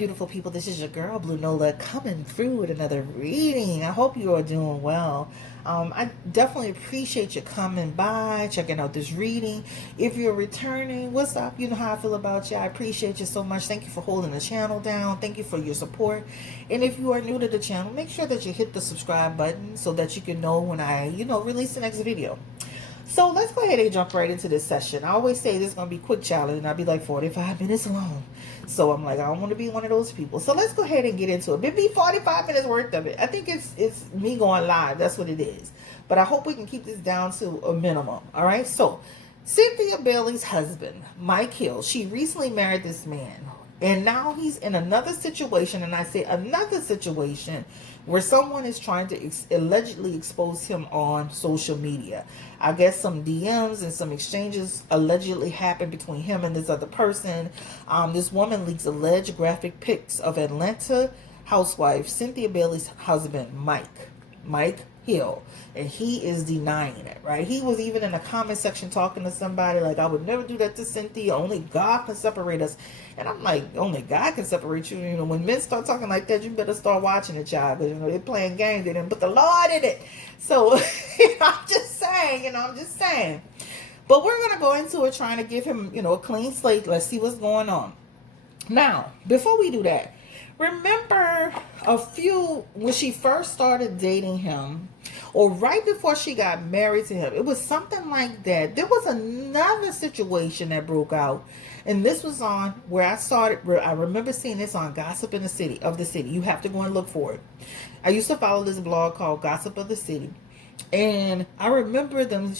beautiful people? This is your girl, Blue Nola, coming through with another reading. I hope you are doing well. I definitely appreciate you coming by, checking out this reading. If you're returning, what's up? You know how I feel about you. I appreciate you so much. Thank you for holding the channel down. Thank you for your support. And if you are new to the channel, make sure that you hit the subscribe button so that you can know when I, release the next video. So let's go ahead and jump right into this session. I always say this is going to be a quick challenge, and I'll be like 45 minutes long. So I'm like, I don't want to be one of those people. So let's go ahead and get into it. Maybe 45 minutes worth of it. I think it's me going live. That's what it is. But I hope we can keep this down to a minimum. All right. So Cynthia Bailey's husband, Mike Hill, she recently married this man. And now he's in another situation, and I say another situation, where someone is trying to allegedly expose him on social media. I guess some DMs and some exchanges allegedly happened between him and this other person. This woman leaks alleged graphic pics of Atlanta housewife Cynthia Bailey's husband, Mike Hill, and he is denying it, right? He was even in the comment section talking to somebody like, I would never do that to Cynthia. Only God can separate us. And I'm like, only God can separate you. When men start talking like that, you better start watching it, child, because they're playing games. They didn't put the Lord in it. So I'm just saying, but we're gonna go into it trying to give him, a clean slate. Let's see what's going on. Now, before we do that, remember when she first started dating him, or right before she got married to him, it was something like that. There was another situation that broke out, and this was on where I remember seeing this on Gossip in the City. You have to go and look for it. I used to follow this blog called Gossip of the City, and I remember them,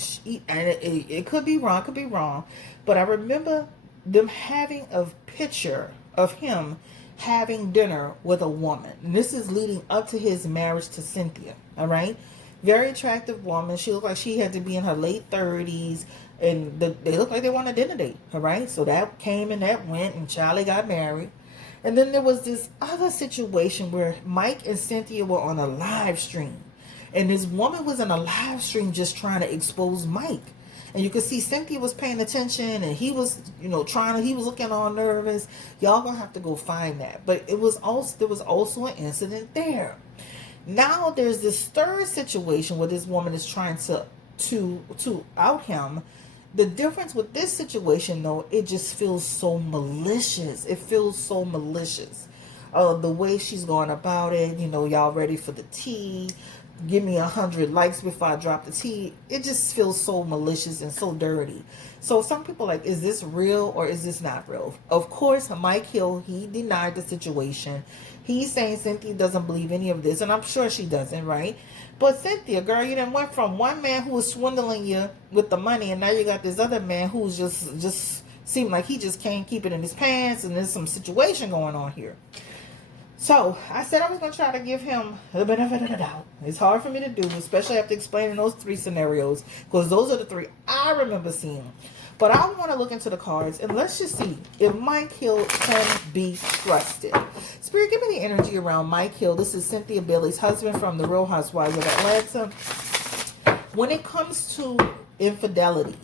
and it could be wrong, but I remember them having a picture of him having dinner with a woman. And this is leading up to his marriage to Cynthia. All right. Very attractive woman. She looked like she had to be in her late 30s. And they looked like they wanted a dinner date. All right. So that came and that went. And Charlie got married. And then there was this other situation where Mike and Cynthia were on a live stream. And this woman was in a live stream just trying to expose Mike. And you could see Cynthia was paying attention, and he was, he was looking all nervous. Y'all gonna have to go find that. But there was also an incident there. Now there's this third situation where this woman is trying to out him. The difference with this situation, though, it just feels so malicious. It feels so malicious. The way she's going about it, y'all ready for the tea. Give me 100 likes before I drop the tea. It just feels so malicious and so dirty. So some people are like, is this real or is this not real? Of course, Mike Hill, he denied the situation. He's saying Cynthia doesn't believe any of this, and I'm sure she doesn't, right? But Cynthia, girl, you done went from one man who was swindling you with the money, and now you got this other man who's just seemed like he just can't keep it in his pants, and there's some situation going on here. So, I said I was going to try to give him the benefit of the doubt. It's hard for me to do, especially after explaining those three scenarios, because those are the three I remember seeing. But I want to look into the cards, and let's just see if Mike Hill can be trusted. Spirit, give me the energy around Mike Hill. This is Cynthia Bailey's husband from the Real Housewives of Atlanta. When it comes to infidelity,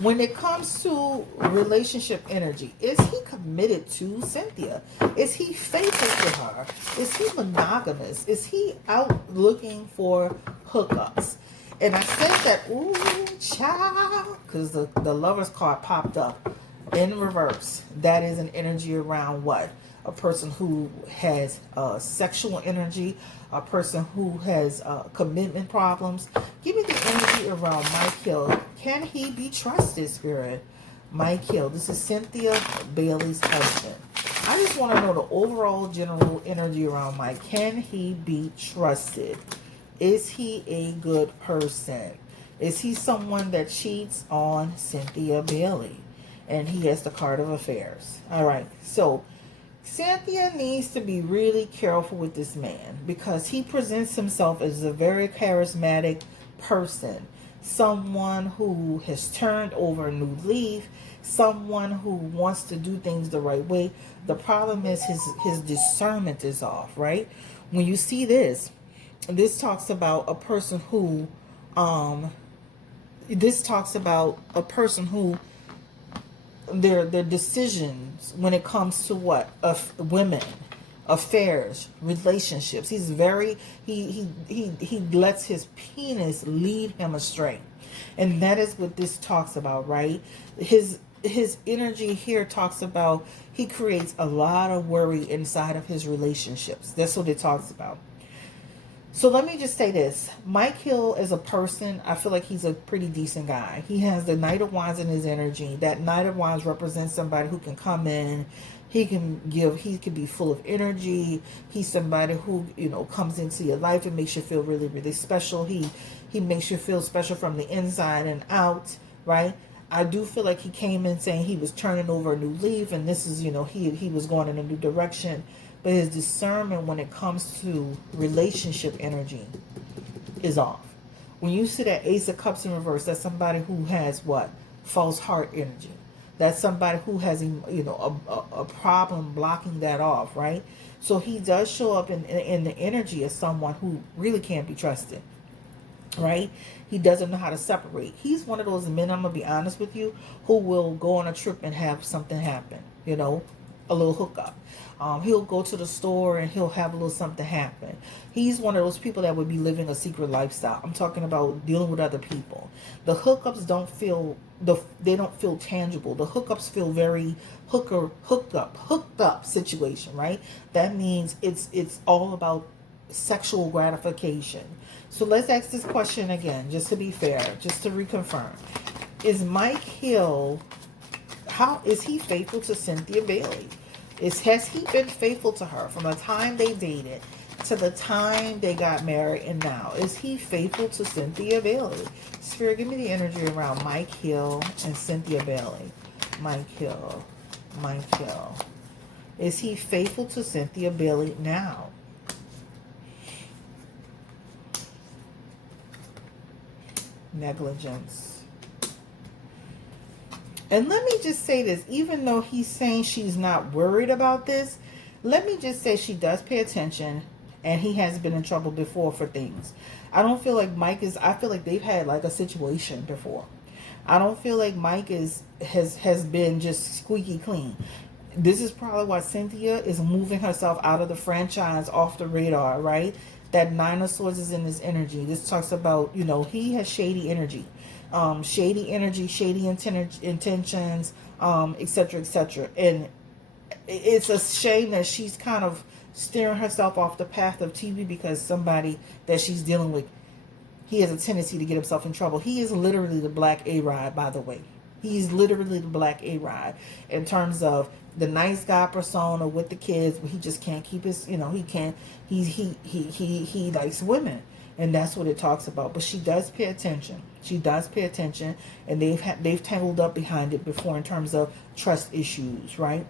when it comes to relationship energy, is he committed to Cynthia? Is he faithful to her? Is he monogamous? Is he out looking for hookups? And I said that, ooh, child, because the Lover's card popped up in reverse. That is an energy around what? A person who has sexual energy, a person who has commitment problems. Give me the energy around Mike Hill. Can he be trusted, Spirit? Mike Hill. This is Cynthia Bailey's husband. I just want to know the overall general energy around Mike. Can he be trusted? Is he a good person? Is he someone that cheats on Cynthia Bailey? And he has the card of affairs. All right. So Cynthia needs to be really careful with this man, because he presents himself as a very charismatic person, someone who has turned over a new leaf, someone who wants to do things the right way. The problem is his discernment is off, right? When you see this talks about a person who their decisions when it comes to what of women, affairs, relationships. He's very he lets his penis lead him astray, and that is what this talks about, right? His energy here talks about he creates a lot of worry inside of his relationships. That's what it talks about. So let me just say this. Mike Hill as a person, I feel like he's a pretty decent guy. He has the Knight of Wands in his energy. That Knight of Wands represents somebody who can come in. He can be full of energy. He's somebody who, comes into your life and makes you feel really, really special. He makes you feel special from the inside and out, right? I do feel like he came in saying he was turning over a new leaf, and this is, he was going in a new direction. But his discernment when it comes to relationship energy is off. When you see that Ace of Cups in reverse, that's somebody who has what? False heart energy. That's somebody who has, a problem blocking that off, right? So he does show up in the energy of someone who really can't be trusted, right? He doesn't know how to separate. He's one of those men, I'm going to be honest with you, who will go on a trip and have something happen, a little hookup. He'll go to the store and he'll have a little something happen. He's one of those people that would be living a secret lifestyle. I'm talking about dealing with other people. The hookups don't feel tangible. The hookups feel very hooked up situation, right? That means it's all about sexual gratification. So let's ask this question again, just to be fair, just to reconfirm. Is Mike Hill, how is he faithful to Cynthia Bailey? Has he been faithful to her from the time they dated to the time they got married and now? Is he faithful to Cynthia Bailey? Spirit, give me the energy around Mike Hill and Cynthia Bailey. Mike Hill. Is he faithful to Cynthia Bailey now? Negligence. And let me just say this, even though he's saying she's not worried about this, let me just say she does pay attention, and he has been in trouble before for things. I don't feel like I feel like they've had like a situation before. I don't feel like Mike has been just squeaky clean. This is probably why Cynthia is moving herself out of the franchise, off the radar, right? That Nine of Swords is in his energy. This talks about, he has shady energy. Shady intentions, etc., etc. And it's a shame that she's kind of steering herself off the path of TV because somebody that she's dealing with, he has a tendency to get himself in trouble. He is literally the black A-Rod, by the way. He's literally the black A-Rod in terms of the nice guy persona with the kids, but he just can't keep his, he likes women. And that's what it talks about. But she does pay attention. And they've tangled up behind it before in terms of trust issues, right?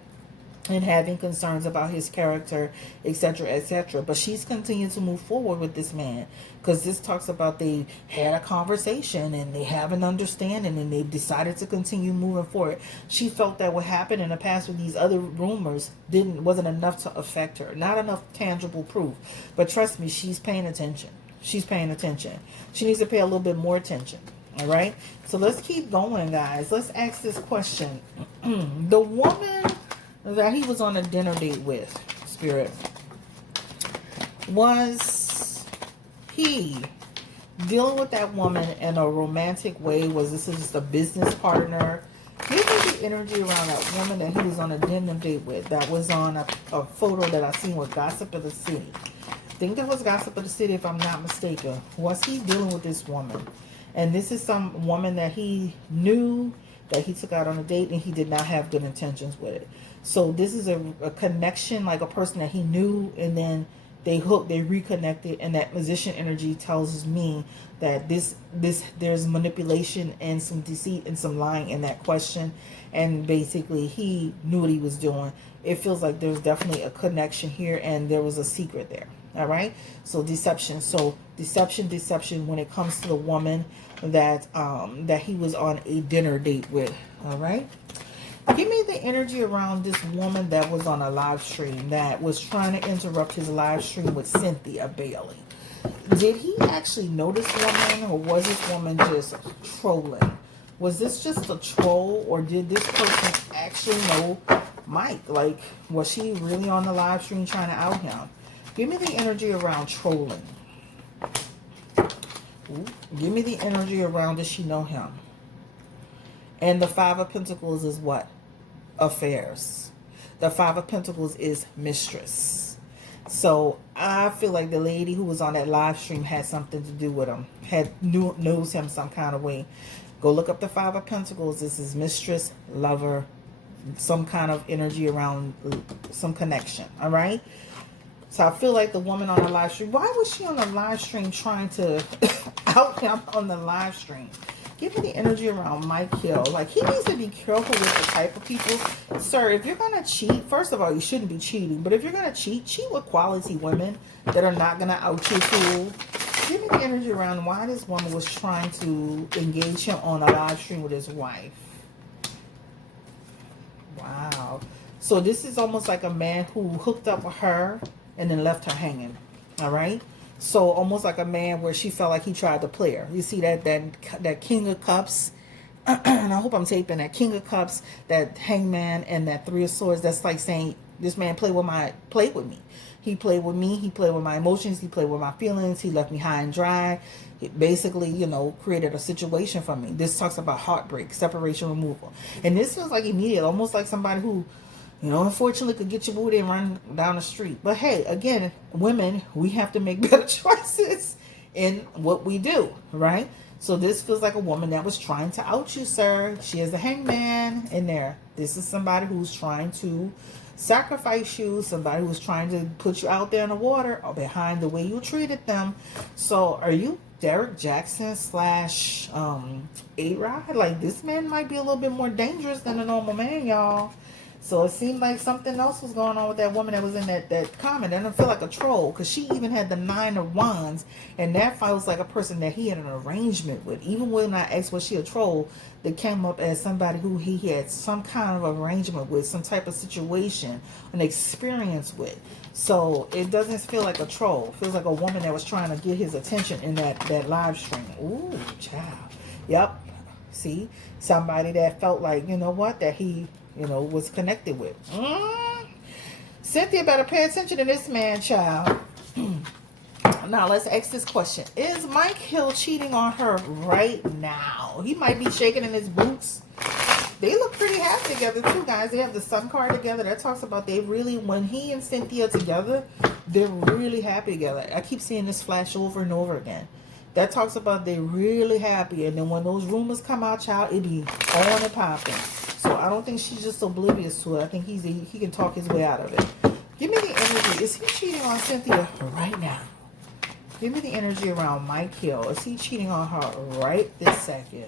And having concerns about his character, etc., etc. But she's continuing to move forward with this man because this talks about they had a conversation and they have an understanding and they've decided to continue moving forward. She felt that what happened in the past with these other rumors wasn't enough to affect her. Not enough tangible proof. But trust me, she's paying attention. She needs to pay a little bit more attention. All right. So let's keep going, guys. Let's ask this question. The woman that he was on a dinner date with, Spirit, was he dealing with that woman in a romantic way? Was this just a business partner? Give me the energy around that woman that he was on a dinner date with. That was on a photo that I seen with Gossip of the City. I think that was Gossip of the City, if I'm not mistaken. Was he dealing with this woman? And this is some woman that he knew that he took out on a date and he did not have good intentions with it. So this is a connection, like a person that he knew, and then they reconnected, and that position energy tells me that there's manipulation and some deceit and some lying in that question, and basically he knew what he was doing. It feels like there's definitely a connection here, and there was a secret there. All right, so deception. So deception when it comes to the woman that he was on a dinner date with. All right. Give me the energy around this woman that was on a live stream that was trying to interrupt his live stream with Cynthia Bailey. Did he actually know this woman, or was this woman just trolling? Was this just a troll, or did this person actually know Mike? Like, was she really on the live stream trying to out him? Give me the energy around trolling. Ooh, give me the energy around, does she know him? And the Five of Pentacles is what? Affairs. The Five of Pentacles is mistress. So I feel like the lady who was on that live stream had something to do with him. Knows him some kind of way. Go look up the Five of Pentacles. This is mistress, lover, some kind of energy around some connection. All right. So I feel like the woman on the live stream, why was she on the live stream trying to out him on the live stream? Give me the energy around Mike Hill. Like, he needs to be careful with the type of people. Sir, if you're going to cheat, first of all, you shouldn't be cheating. But if you're going to cheat with quality women that are not going to out you fool. Give me the energy around why this woman was trying to engage him on a live stream with his wife. Wow. So this is almost like a man who hooked up with her and then left her hanging. All right. So almost like a man where she felt like he tried to play her. You see that King of Cups, and I hope I'm taping that King of Cups, that Hangman, and that Three of Swords. That's like saying this man played with me. He played with me. He played with my emotions. He played with my feelings. He left me high and dry. It basically, created a situation for me. This talks about heartbreak, separation, removal, and this feels like immediate, almost like somebody who, unfortunately could get your booty and run down the street. But hey, again, women, we have to make better choices in what we do, right? So this feels like a woman that was trying to out you, sir. She is the Hangman in there. This is somebody who's trying to sacrifice you, somebody who's trying to put you out there in the water or behind the way you treated them. So are you Derek Jackson / A-Rod? Like, this man might be a little bit more dangerous than a normal man, y'all. So it seemed like something else was going on with that woman that was in that comment. I don't feel like a troll, because she even had the 9 of Wands, and that feels like a person that he had an arrangement with. Even when I asked was she a troll, they came up as somebody who he had some kind of arrangement with, some type of situation, an experience with. So it doesn't feel like a troll. It feels like a woman that was trying to get his attention in that live stream. Ooh, child. Yep. See? Somebody that felt like, that he was connected with. Cynthia better pay attention to this man, child. Now, let's ask this question. Is Mike Hill cheating on her right now? He might be shaking in his boots. They look pretty happy together, too, guys. They have the Sun card together. That talks about when he and Cynthia together, they're really happy together. I keep seeing this flash over and over again. That talks about they're really happy. And then when those rumors come out, child, it be on and popping. So I don't think she's just oblivious to it. I think he can talk his way out of it. Give me the energy. Is he cheating on Cynthia right now? Give me the energy around Mike Hill. Is he cheating on her right this second?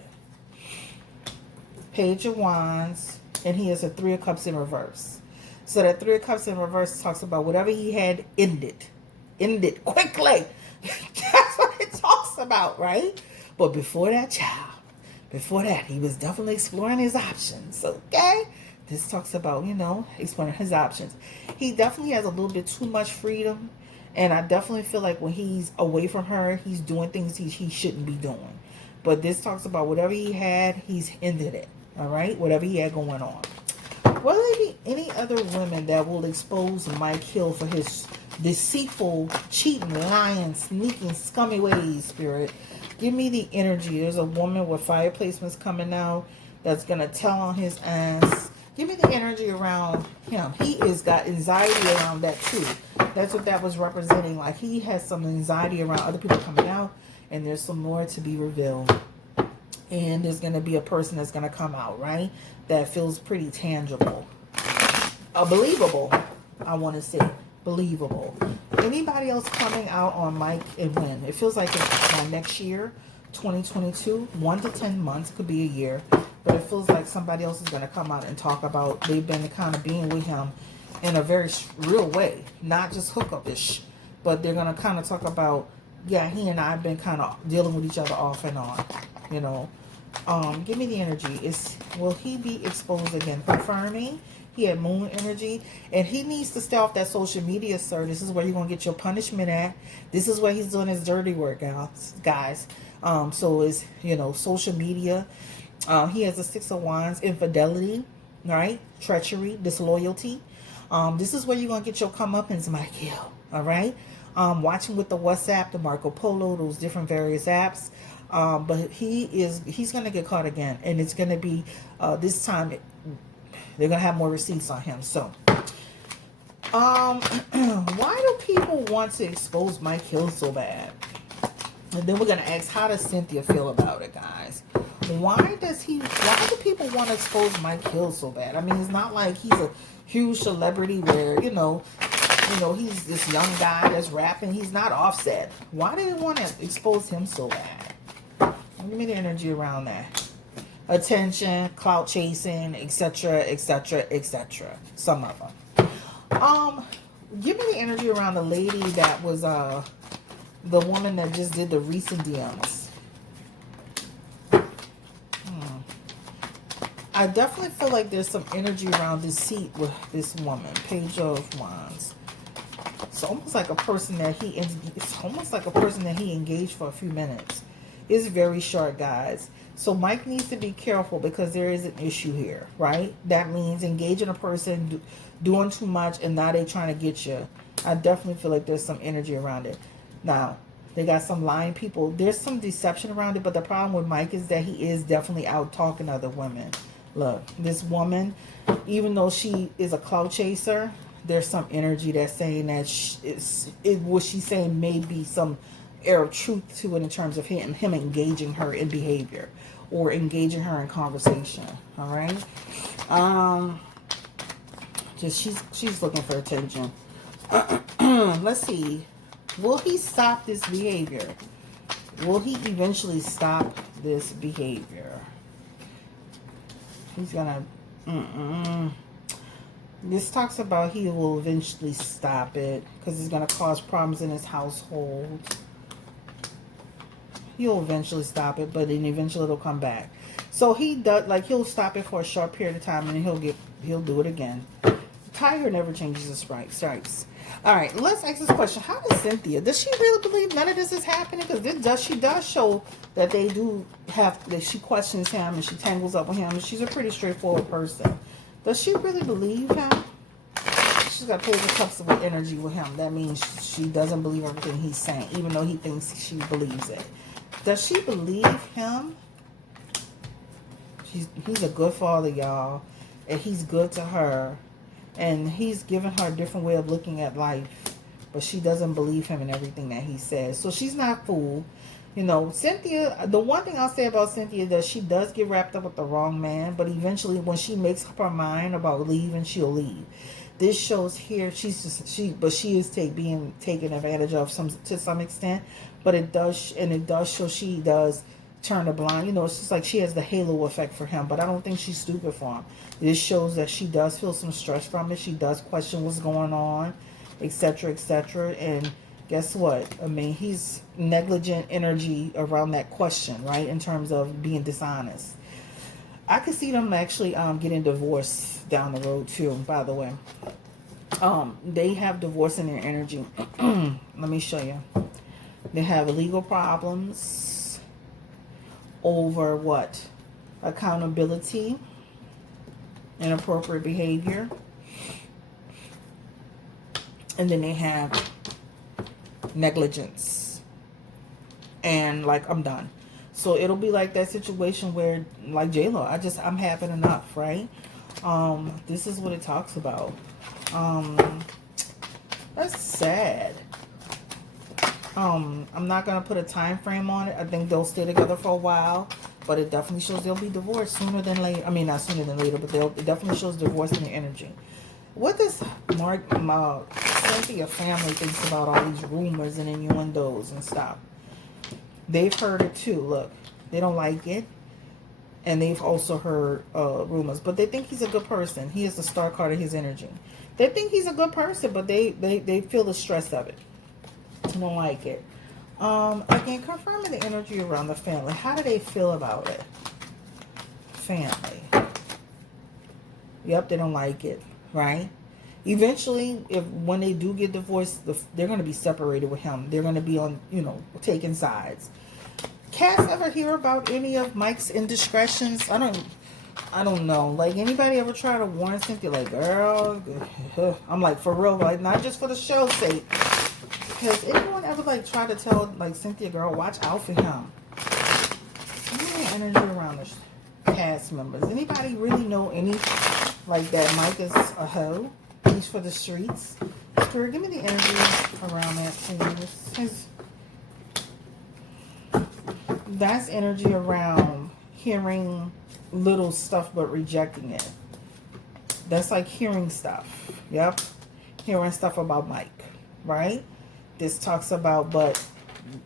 Page of Wands. And he has a 3 of Cups in reverse. So that 3 of Cups in reverse talks about whatever he had ended. Ended quickly. That's what it talks about, right? But before that, child. Before that, he was definitely exploring his options, okay? This talks about, exploring his options. He definitely has a little bit too much freedom. And I definitely feel like when he's away from her, he's doing things he shouldn't be doing. But this talks about whatever he had, he's ended it, all right? Whatever he had going on. Will there be any other women that will expose Mike Hill for his deceitful, cheating, lying, sneaking, scummy ways, Spirit? Give me the energy. There's a woman with fire placements coming out that's going to tell on his ass. Give me the energy around him. He has got anxiety around that too. That's what that was representing. Like, he has some anxiety around other people coming out, and there's some more to be revealed. And there's going to be a person that's going to come out, right? That feels pretty tangible. Believable, I want to say. Believable. Anybody else coming out on Mike and when? It feels like it's next year, 2022, 1 to 10 months, could be a year. But it feels like somebody else is going to come out and talk about they've been kind of being with him in a very real way. Not just hookup-ish. But they're going to kind of talk about, yeah, he and I have been kind of dealing with each other off and on. Give me the energy. Will he be exposed again? Confirming. He had moon energy, and he needs to stay off that social media, sir. This is where you're going to get your punishment at. This is where he's doing his dirty work, guys. So it's, social media. He has a Six of Wands, infidelity, right? Treachery, disloyalty. This is where you're going to get your comeuppance, Michael. All right? Watching with the WhatsApp, the Marco Polo, those different various apps. But he's going to get caught again. And it's going to be, this time, they're going to have more receipts on him. So, why do people want to expose Mike Hill so bad? And then we're going to ask, how does Cynthia feel about it, guys? Why do people want to expose Mike Hill so bad? I mean, it's not like he's a huge celebrity where, he's this young guy that's rapping. He's not Offset. Why do they want to expose him so bad? Give me the energy around that. Attention, clout chasing, etc., etc., etc. Some of them. Give me the energy around the lady that was, the woman that just did the recent DMs. I definitely feel like there's some energy around deceit with this woman. Page of Wands. It's almost like a person that he engaged for a few minutes. It's very short, guys. So Mike needs to be careful because there is an issue here, right? That means engaging a person, doing too much, and now they're trying to get you. I definitely feel like there's some energy around it. Now, they got some lying people. There's some deception around it, but the problem with Mike is that he is definitely out talking to other women. Look, this woman, even though she is a clout chaser, there's some energy that's saying that what she's saying may be some air of truth to it in terms of him engaging her in behavior or engaging her in conversation. All right. She's looking for attention. Let's see. Will he stop this behavior? Will he eventually stop this behavior? He's gonna... This talks about he will eventually stop it because it's gonna cause problems in his household. He'll eventually stop it, but then eventually it'll come back. So he does, like, he'll stop it for a short period of time and then he'll do it again. The tiger never changes his stripes. All right, let's ask this question. How does Cynthia, does she really believe none of this is happening? Because she does show that that she questions him and she tangles up with him. And she's a pretty straightforward person. Does she really believe him? She's got Page of Cups with energy with him. That means she doesn't believe everything he's saying, even though he thinks she believes it. Does she believe him? He's a good father, y'all. And he's good to her. And he's given her a different way of looking at life. But she doesn't believe him in everything that he says. So she's not fooled. Cynthia, the one thing I'll say about Cynthia is that she does get wrapped up with the wrong man. But eventually, when she makes up her mind about leaving, she'll leave. This shows here, she is being taken advantage of to some extent. But it does show she does turn a blind. It's just like she has the halo effect for him. But I don't think she's stupid for him. This shows that she does feel some stress from it. She does question what's going on, etc., etc. And guess what? I mean, he's negligent energy around that question, right? In terms of being dishonest. I could see them actually getting divorced down the road too, by the way. They have divorce in their energy. Let me show you. They have legal problems over what? Accountability, inappropriate behavior. And then they have negligence. And like, I'm done. So it'll be like that situation where, like J-Lo, I'm having enough, right? This is what it talks about. That's sad. I'm not going to put a time frame on it. I think they'll stay together for a while. But it definitely shows they'll be divorced sooner than later. I mean, not sooner than later, but it definitely shows divorce in the energy. What does Cynthia family thinks about all these rumors and innuendos and stuff? They've heard it too. Look, they don't like it. And they've also heard rumors. But they think he's a good person. He is the star card of his energy. They think he's a good person, but they feel the stress of it. They don't like it. Again, confirming the energy around the family. How do they feel about it? Family. Yep, they don't like it, right? Eventually, when they do get divorced, they're going to be separated with him. They're going to be on, taking sides. Cass ever hear about any of Mike's indiscretions? I don't know. Like, anybody ever try to warn Cynthia, like, girl, I'm like, for real, like, not just for the show's sake. Has anyone ever, like, try to tell, like, Cynthia, girl, watch out for him? Any energy around the cast members? Anybody really know any, like, that Mike is a hoe? He's for the streets. Spirit, give me the energy around that, please. That's energy around hearing little stuff but rejecting it. That's like hearing stuff. Yep. Hearing stuff about Mike, right? This talks about, but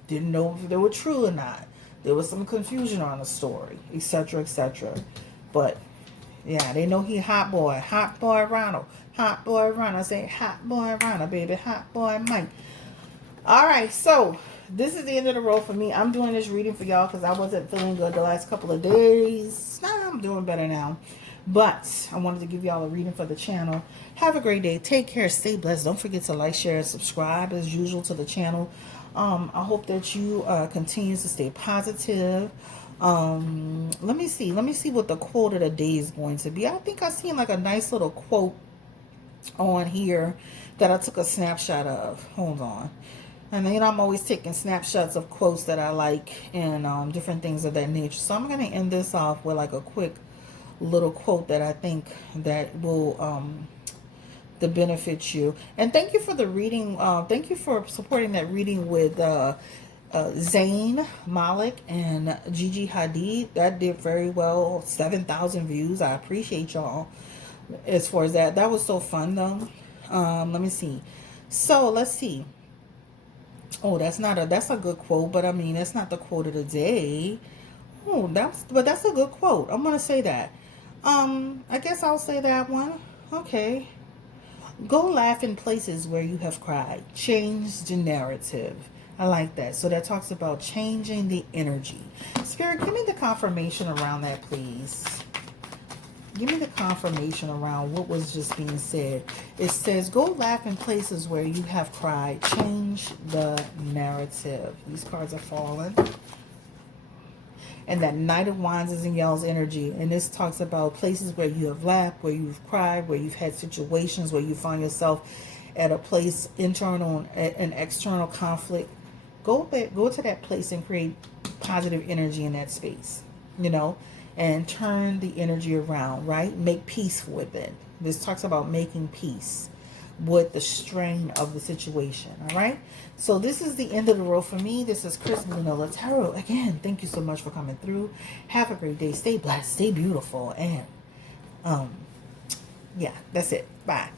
didn't know if they were true or not. There was some confusion on the story, etc., etc. But yeah, they know he hot boy Ronald, hot boy Ronald. I say hot boy Ronald, baby, hot boy Mike. All right, so this is the end of the road for me. I'm doing this reading for y'all because I wasn't feeling good the last couple of days. I'm doing better now. But I wanted to give y'all a reading for the channel. Have a great day. Take care. Stay blessed. Don't forget to like, share, and subscribe as usual to the channel. I hope that you continue to stay positive. Let me see what the quote of the day is going to be. I think I seen like a nice little quote on here that I took a snapshot of. Hold on. And then I'm always taking snapshots of quotes that I like and different things of that nature. So I'm going to end this off with like a quick little quote that I think that will to benefit you. And thank you for the reading. Thank you for supporting that reading with Zayn Malik and Gigi Hadid. That did very well. 7,000 views. I appreciate y'all as far as that. That was so fun though. Let me see. So let's see. Oh, that's a good quote, but I mean, that's not the quote of the day. Oh, that's a good quote. I'm going to say that. I guess I'll say that one. Okay. Go laugh in places where you have cried. Change the narrative. I like that. So that talks about changing the energy. Spirit, give me the confirmation around that, please. Give me the confirmation around what was just being said. It says, go laugh in places where you have cried. Change the narrative. These cards are falling. And that Knight of Wands is in y'all's energy. And this talks about places where you have laughed, where you've cried, where you've had situations where you find yourself at a place, internal and external conflict. Go to that place and create positive energy in that space, you know, and turn the energy around, right? Make peace with it. This talks about making peace with the strain of the situation, all right? So this is the end of the road for me. This is Chris Nola Tarot. Again, thank you so much for coming through. Have a great day. Stay blessed. Stay beautiful. And, yeah, that's it. Bye.